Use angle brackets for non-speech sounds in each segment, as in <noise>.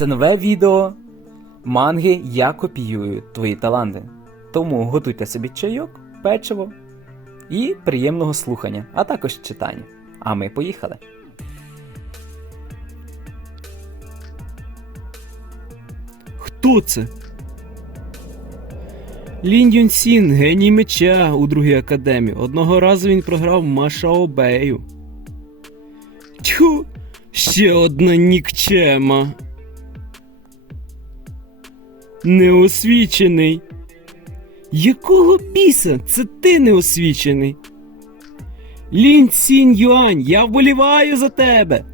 Це нове відео манги Я копіюю твої таланти. Тому готуйте собі чайок, печиво і приємного слухання, а також читання. А ми поїхали. Хто це? Лін Юн Сін, геній меча у другій академії. Одного разу він програв Машао Бею. Тьху, ще одна нікчема. Неосвічений. Якого біса? Це ти неосвічений? Лін Сін Юань, я вболіваю за тебе.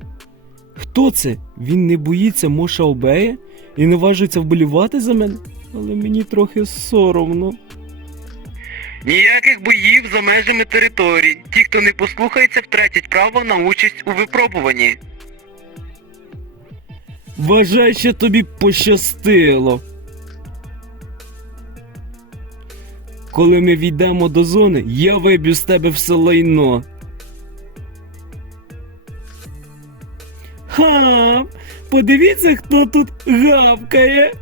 Хто це? Він не боїться Моша Обея і не важиться вболівати за мене? Але мені трохи соромно. Ніяких боїв за межами території. Ті, хто не послухається, втратять право на участь у випробуванні. Вважай, що тобі пощастило. Коли ми війдемо до зони, я виб'ю з тебе все лайно. Ха! Подивіться, хто тут гавкає.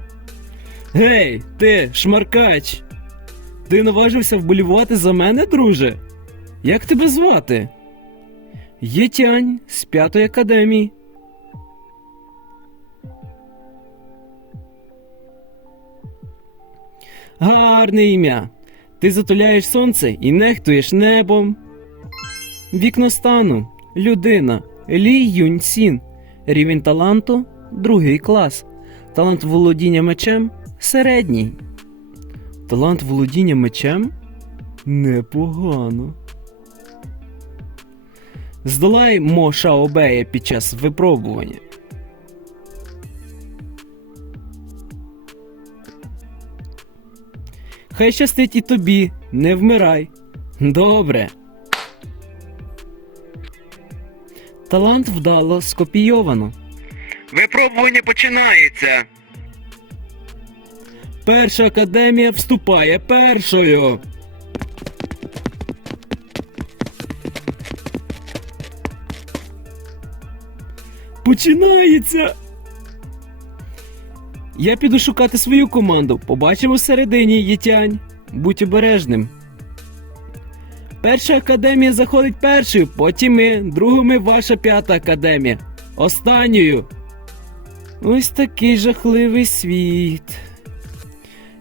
Гей, ти, шмаркач. Ти наважився вболівати за мене, друже? Як тебе звати? Єтянь з п'ятої академії. Гарне ім'я. Ти затуляєш сонце і нехтуєш небом. Вікностану. Людина. Лі Юнь Сін. Рівень таланту другий клас. Талант володіння мечем середній. Талант володіння мечем непогано. Здолай Мо Шаобея під час випробування. Хай щастить і тобі, не вмирай. Добре. Талант вдало скопійовано. Випробування починається. Перша академія вступає першою. Починається. Я піду шукати свою команду. Побачимо всередині Єтянь. Будь обережним. Перша академія заходить першою, потім ми, другими ваша п'ята академія. Останньою. Ось такий жахливий світ.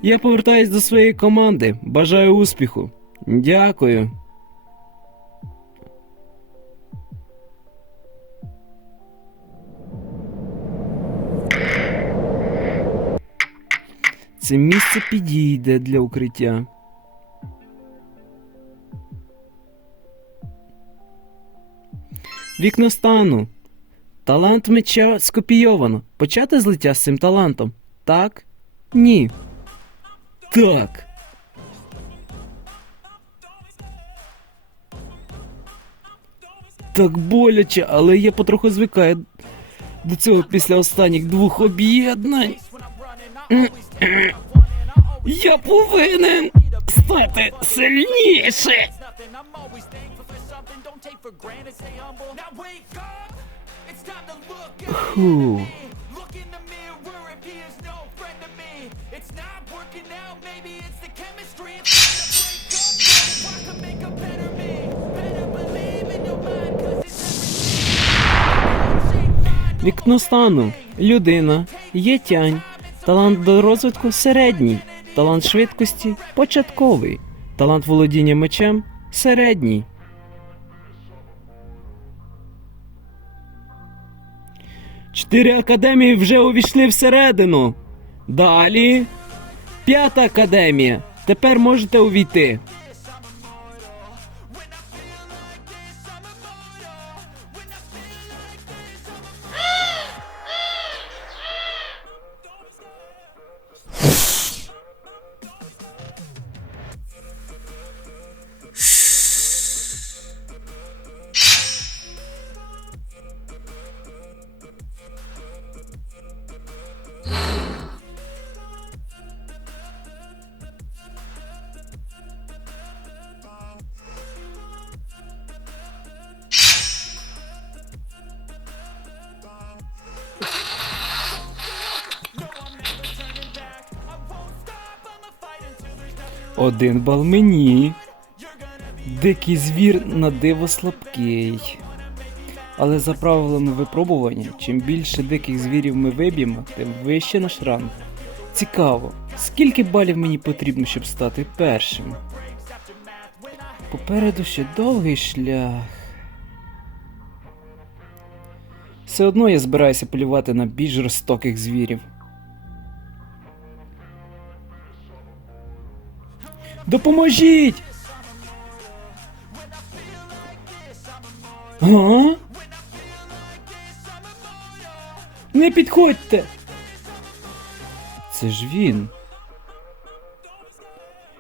Я повертаюсь до своєї команди. Бажаю успіху. Дякую. Це місце підійде для укриття. Вікно стану. Талант меча скопійовано. Почати злиття з цим талантом? Так? Ні. Так. Так боляче, але я потроху звикаю до цього після останніх двох об'єднань. Я повинен стати сильніше. Фу. Вікно стану. Людина. Єтянь. Талант до розвитку середній. Талант швидкості початковий. Талант володіння мечем середній. Чотири академії вже увійшли всередину. Далі. П'ята академія. Тепер можете увійти. Один бал мені. Дикий звір на диво слабкий. Але за правилами випробування, чим більше диких звірів ми виб'ємо, тим вище наш ранг. Цікаво, скільки балів мені потрібно, щоб стати першим? Попереду ще довгий шлях. Все одно я збираюся полювати на більш жорстоких звірів. Допоможіть! А? Не підходьте! Це ж він.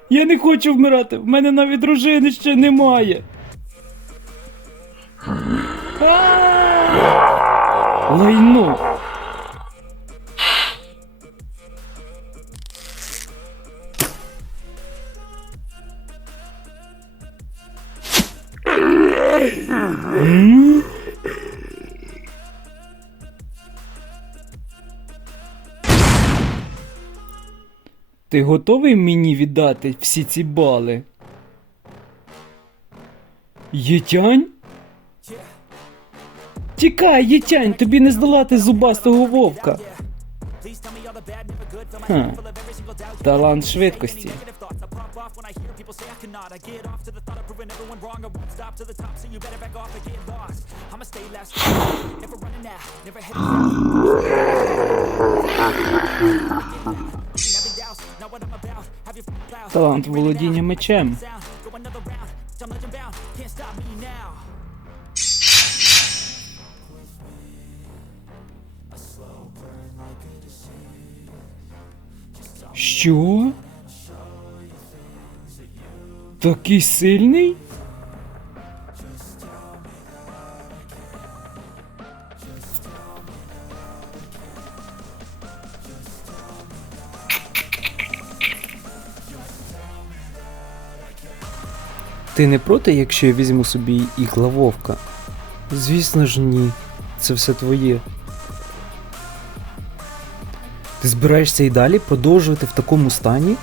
Я не хочу вмирати, в мене навіть дружини ще немає. Лайно. Ти готовий мені віддати всі ці бали? Єтянь? Тікай, єтянь, тобі не здолати зубастого вовка. Ха. Талант швидкості. Талант володіння мечем. Що? Такий сильний? Ти не проти, якщо я візьму собі ігла вовка? Звісно ж ні. Це все твоє. Ти збираєшся і далі продовжувати в такому стані?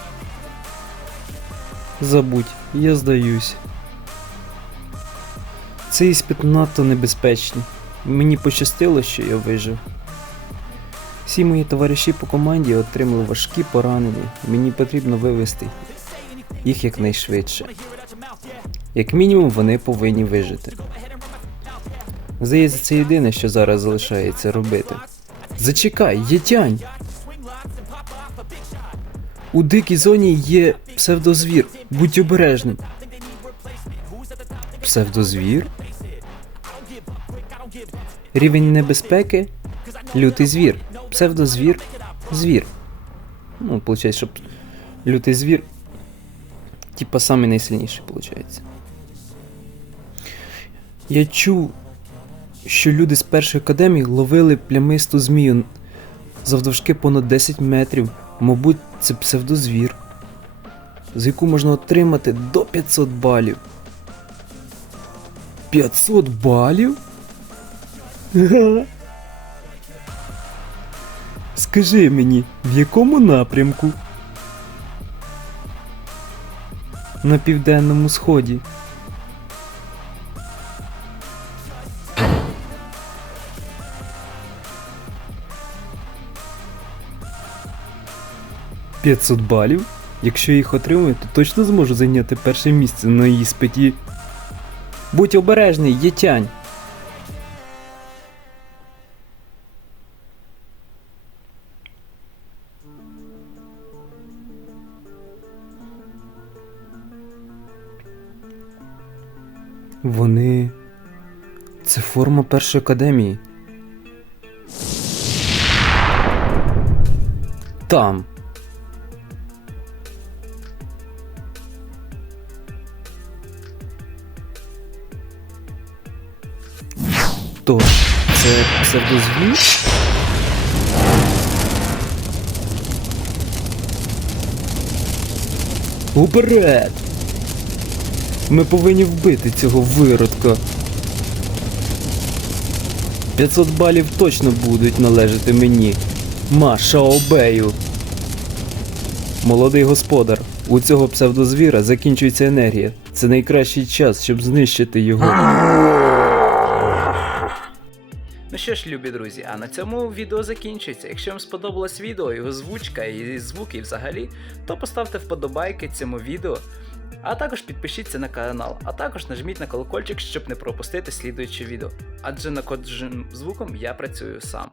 Забудь, я здаюсь. Цей іспит надто небезпечний. Мені пощастило, що я вижив. Всі мої товариші по команді отримали важкі поранення. Мені потрібно вивести їх якнайшвидше. Як мінімум, вони повинні вижити. Здається, це єдине, що зараз залишається робити. Зачекай, єтянь! У дикій зоні є псевдозвір. Будь обережним. Псевдозвір? Рівень небезпеки лютий звір. Псевдозвір звір. Ну, виходить, щоб лютий звір. Типа самий найсильніший, виходить. Я чув, що люди з першої академії ловили плямисту змію завдовжки понад 10 метрів. Мабуть, це псевдозвір, за яку можна отримати до 500 балів. 500 балів? <laughs> Скажи мені, в якому напрямку? На південному сході. «500 балів? Якщо їх отримую, то точно зможу зайняти перше місце на іспиті. Будь обережний, єтянь. Вони. Це форма першої академії. Там. То це псевдозвір? Уперед! Ми повинні вбити цього виродка. 500 балів точно будуть належати мені. Маша Обею. Молодий господар, У цього псевдозвіра закінчується енергія. Це найкращий час, щоб знищити його. Ну що ж, любі друзі, а на цьому відео закінчується. Якщо вам сподобалось відео, його звучка і звуки взагалі, то поставте вподобайки цьому відео, а також підпишіться на канал, а також нажміть на колокольчик, щоб не пропустити слідуюче відео. Адже над кожним звуком я працюю сам.